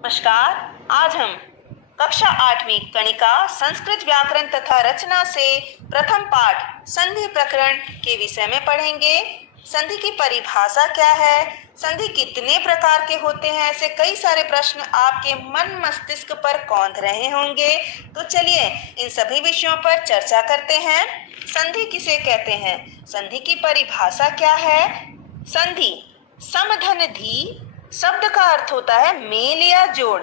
नमस्कार। आज हम कक्षा 8वीं कणिका संस्कृत व्याकरण तथा रचना से प्रथम पाठ संधि प्रकरण के विषय में पढ़ेंगे। संधि की परिभाषा क्या है, संधि कितने प्रकार के होते हैं, ऐसे कई सारे प्रश्न आपके मन मस्तिष्क पर कौंध रहे होंगे। तो चलिए इन सभी विषयों पर चर्चा करते हैं। संधि किसे कहते हैं, संधि की परिभाषा क्या है। संधि समधन धी शब्द का अर्थ होता है मेल या जोड़।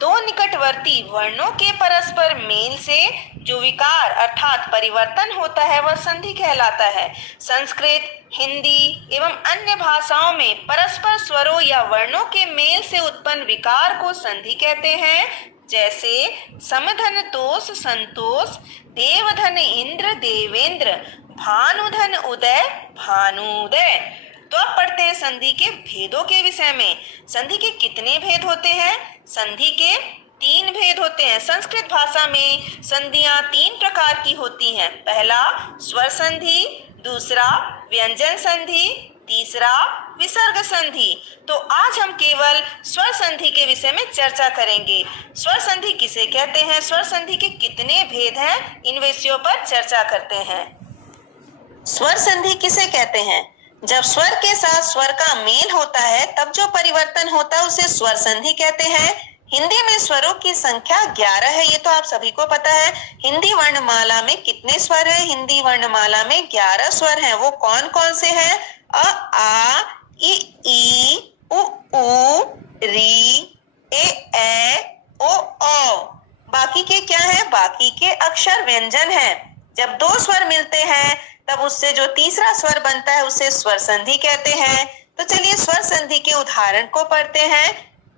दो निकटवर्ती वर्णों के परस्पर मेल से जो विकार अर्थात परिवर्तन होता है वह संधि कहलाता है। संस्कृत, हिंदी एवं अन्य भाषाओं में परस्पर स्वरों या वर्णों के मेल से उत्पन्न विकार को संधि कहते हैं। जैसे समधन तोष संतोष, देवधन इंद्र देवेंद्र, भानुधन उदय भानुदय। तो अब पढ़ते हैं संधि के भेदों के विषय में। संधि के कितने भेद होते हैं, संधि के 3 भेद होते हैं। संस्कृत भाषा में संधियां 3 प्रकार की होती हैं। पहला स्वर संधि, दूसरा व्यंजन संधि, तीसरा विसर्ग संधि। तो आज हम केवल स्वर संधि के विषय में चर्चा करेंगे। स्वर संधि किसे कहते हैं, स्वर संधि के कितने भेद हैं, इन विषयों पर चर्चा करते हैं। स्वर संधि किसे कहते हैं, जब स्वर के साथ स्वर का मेल होता है तब जो परिवर्तन होता है उसे स्वर संधि कहते हैं। हिंदी में स्वरों की संख्या 11 है, ये तो आप सभी को पता है। हिंदी वर्णमाला में कितने स्वर है, हिंदी वर्णमाला में 11 स्वर हैं। वो कौन कौन से हैं, अ आ इ ई उ ऊ री ए ओ औ। बाकी के क्या है, बाकी के अक्षर व्यंजन हैं। जब 2 स्वर मिलते हैं तब उससे जो तीसरा स्वर बनता है उसे स्वर संधि कहते हैं। तो चलिए स्वर संधि के उदाहरण को पढ़ते हैं।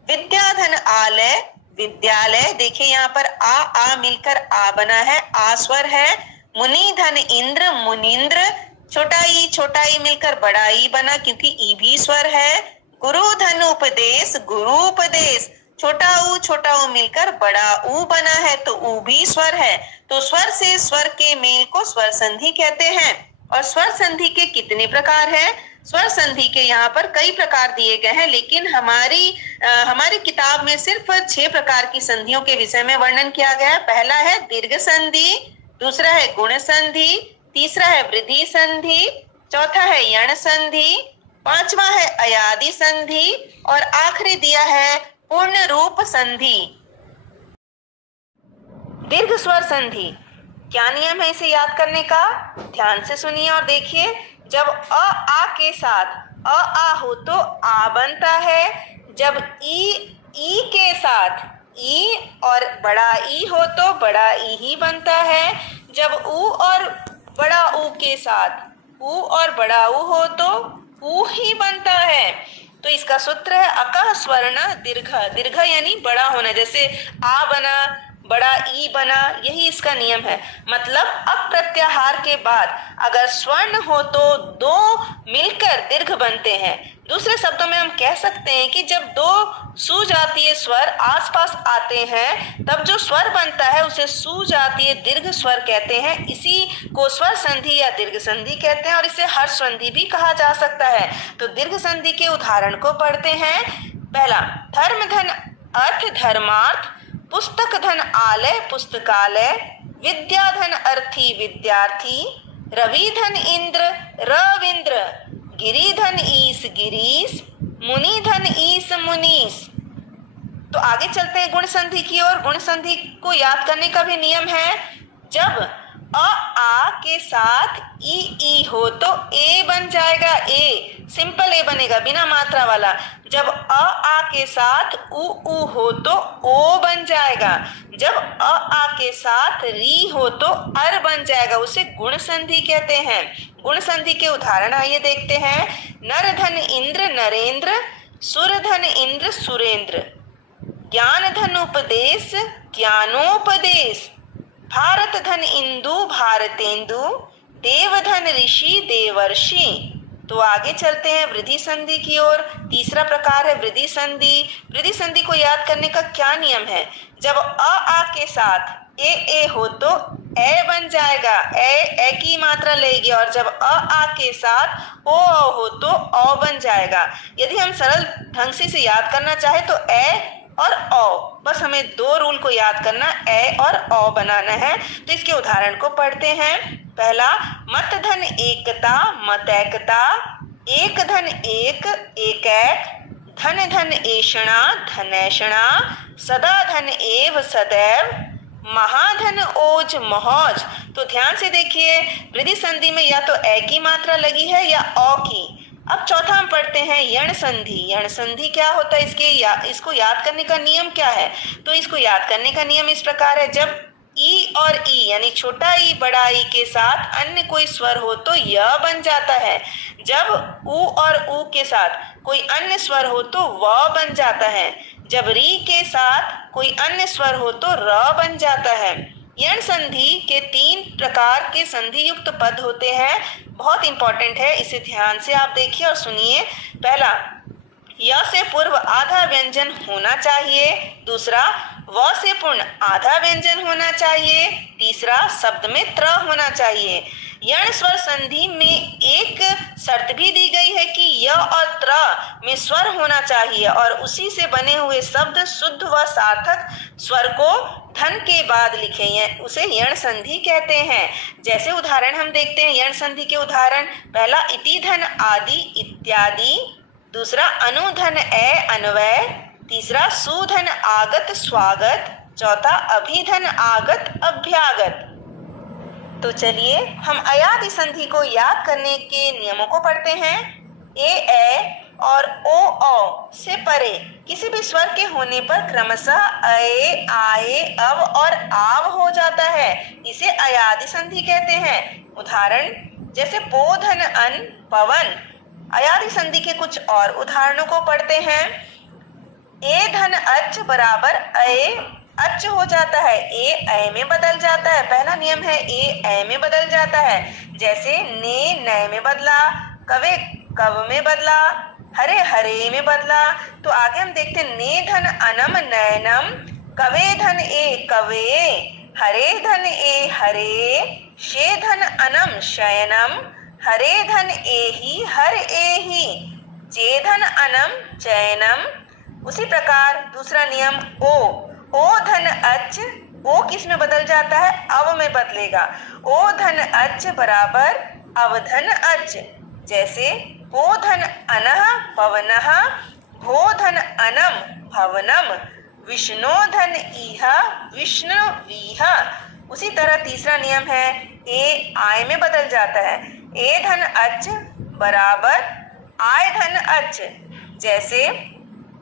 विद्याधन आलय विद्यालय, देखिए यहाँ पर आ मिलकर आ बना है, आ स्वर है। मुनिधन इंद्र मुनिंद्र, छोटा ई मिलकर बड़ा ई बना क्योंकि ई भी स्वर है। गुरुधन उपदेश गुरु उपदेश, छोटा ऊ मिलकर बड़ा ऊ बना है तो ऊ भी स्वर है। तो स्वर से स्वर के मेल को स्वर संधि कहते हैं। और स्वर संधि के कितने प्रकार हैं, स्वर संधि के यहाँ पर कई प्रकार दिए गए हैं, लेकिन हमारी किताब में सिर्फ 6 प्रकार की संधियों के विषय में वर्णन किया गया है। पहला है दीर्घ संधि, दूसरा है गुण संधि, तीसरा है वृद्धि संधि, चौथा है यण संधि, पांचवा है अयादि संधि और आखिरी दिया है पूर्ण रूप संधि। दीर्घ स्वर संधि, क्या नियम है इसे याद करने का, ध्यान से सुनिए और देखिए। जब आ के साथ आ हो तो आ बनता है। जब ई के साथ ई और बड़ा ई हो तो बड़ा ई ही बनता है। जब ऊ और बड़ा ऊ के साथ ऊ और बड़ा ऊ हो तो ऊ ही बनता है। तो इसका सूत्र है अकः स्वर्ण दीर्घ, दीर्घ यानी बड़ा होना, जैसे आ बना बड़ा ई बना, यही इसका नियम है। मतलब अप्रत्याहार के बाद अगर स्वर्ण हो तो 2 मिलकर दीर्घ बनते हैं। दूसरे शब्दों में हम कह सकते हैं कि जब 2 सुजातीय स्वर आसपास आते हैं तब जो स्वर बनता है उसे सुजातीय दीर्घ स्वर कहते हैं। इसी को स्वर संधि या दीर्घ संधि कहते हैं और इसे हर्ष संधि भी कहा जा सकता है। तो दीर्घ संधि के उदाहरण को पढ़ते हैं। पहला धर्म धन अर्थ धर्मार्थ, पुस्तक धन आलय पुस्तकालय, विद्या धन अर्थी विद्यार्थी, रवि धन इंद्र रविंद्र, गिरि धन ईश गिरीश, मुनि धन ईश मुनीश। तो आगे चलते हैं गुण संधि की ओर। गुण संधि को याद करने का भी नियम है। जब आ के साथ ई हो तो ए बन जाएगा, ए सिंपल ए बनेगा बिना मात्रा वाला। जब आ के साथ ऊ हो तो ओ बन जाएगा। जब आ के साथ री हो तो अर बन जाएगा, उसे गुण संधि कहते हैं। गुण संधि के उदाहरण आइए देखते हैं। नर धन इंद्र नरेंद्र, सुर धन इंद्र सुरेंद्र, ज्ञान धन उपदेश ज्ञानोपदेश, भारत धन इंदु भारतेंदु, देवधन ऋषि देवर्षि। तो आगे चलते हैं वृद्धि संधि की ओर। तीसरा प्रकार है वृद्धि संधि। वृद्धि संधि को याद करने का क्या नियम है, जब आ के साथ ए हो तो ए बन जाएगा, ए की मात्रा लेगी, और जब आ के साथ ओ हो तो ओ बन जाएगा। यदि हम सरल ढंग से इसे याद करना चाहे तो ए और औ। बस हमें दो रूल को याद करना, ए और औ बनाना है। तो इसके उदाहरण को पढ़ते हैं। पहला, मत धन एकता मतैकता, एक धन एक एकैक, धन धन ऐषणा धनैषणा, सदा धन एव सदैव, महाधन ओज महोज। तो ध्यान से देखिए, वृद्धि संधि में या तो ए की मात्रा लगी है या औ की। अब चौथा हम पढ़ते हैं यण संधि। यण संधि क्या होता है, इसको याद करने का नियम क्या है? तो इसको याद करने का नियम इस प्रकार है, जब ई और ई यानी छोटा ई बड़ा ई के साथ अन्य कोई स्वर हो तो य बन जाता है। जब उ और उ के साथ कोई अन्य स्वर हो तो व बन जाता है। जब री के साथ कोई अन्य स्वर हो तो र बन जाता है। यण संधि के 3 प्रकार के संधि युक्त पद होते हैं। बहुत इंपॉर्टेंट है, इसे ध्यान से आप देखिए और सुनिए। पहला, य से पूर्व आधा व्यंजन होना चाहिए। दूसरा, व से पूर्ण आधा व्यंजन होना चाहिए। तीसरा, शब्द में त्र होना चाहिए। यण स्वर संधि में एक शर्त भी दी गई है कि य और त्र में स्वर होना चाहिए और उसी से बने हुए शब्द शुद्ध व सार्थक स्वर को धन के बाद लिखें, उसे यण संधि कहते हैं। जैसे उदाहरण हम देखते हैं, यण संधि के उदाहरण। पहला, इति धन आदि इत्यादि। दूसरा, अनुधन ए अन्वय। तीसरा, सुधन आगत स्वागत। चौथा, अभिधन आगत अभ्यागत। तो चलिए हम अयादि संधि को याद करने के नियमों को पढ़ते हैं। ए और ओ से परे किसी भी स्वर के होने पर क्रमशः अए आए अव और आव हो जाता है, इसे अयादि संधि कहते हैं। उदाहरण जैसे पोधन अन पवन। अयादि संधि के कुछ और उदाहरणों को पढ़ते हैं। ए धन अच बराबर अए अच हो जाता है, ए ऐ में बदल जाता है। पहला नियम है ए ऐ में बदल जाता है। जैसे ने नए में बदला, कवे कव में बदला, हरे हरे में बदला। तो आगे हम देखते हैं, ने धन अनम नयनम, कवे धन ए कवे, हरे धन ए हरे, शे धन अनम शयनम, हरे धन एहि हर एहि, चे धन अनम चयनम। उसी प्रकार दूसरा नियम ओ धन अच, ओ किस में बदल जाता है? अव में बदलेगा। ओ धन अच बराबर अवधन अच। जैसे पो धन अनः पवनः, भो धन अनम भवनम, विष्णु धन इह विष्णुवीह। उसी तरह तीसरा नियम है ए आय में बदल जाता है। ए धन अच बराबर आय धन अच। जैसे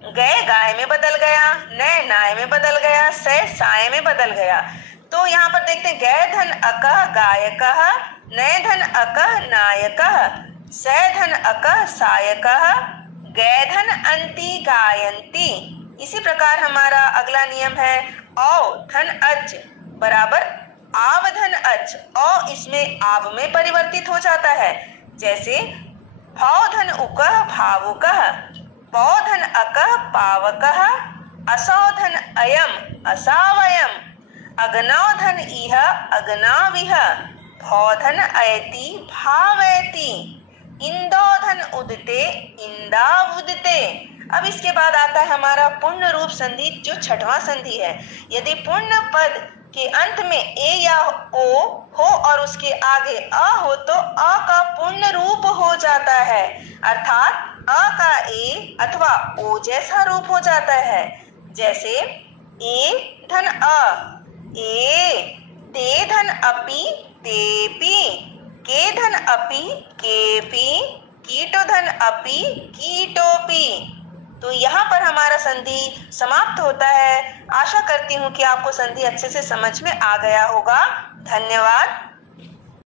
गए गाय में बदल गया, नए नाय में बदल गया, सय साय में बदल गया। तो यहाँ पर देखते हैं, गए धन अकः गायकः, नए धन अकः नायकः, सय धन अकः सायकः, गए धन अंति गायन्ति। इसी प्रकार हमारा अगला नियम है औ धन अच बराबर आव धन अच। औ इसमें आव में परिवर्तित हो जाता है। जैसे भौ धन उकः भावुकः, पौधन अकः पावकः, असौधन अयम असावयम, अग्नौधन इह अग्नाविह, भौधन अयति भावयति, इंदौधन उदते इंदावुदते। अब इसके बाद आता है हमारा पूर्ण रूप संधि, जो छठवां संधि है। यदि पूर्ण पद के अंत में ए या ओ हो और उसके आगे अ हो तो अ का पूर्ण रूप हो जाता है, अर्थात अ का ए अथवा ओ जैसा रूप हो जाता है। जैसे ए धन अ ए, ते धन अपि तेपि, के धन अपि केपि, कीटो धन अपि कीटोपि। तो यहाँ पर हमारा संधि समाप्त होता है। आशा करती हूँ कि आपको संधि अच्छे से समझ में आ गया होगा। धन्यवाद।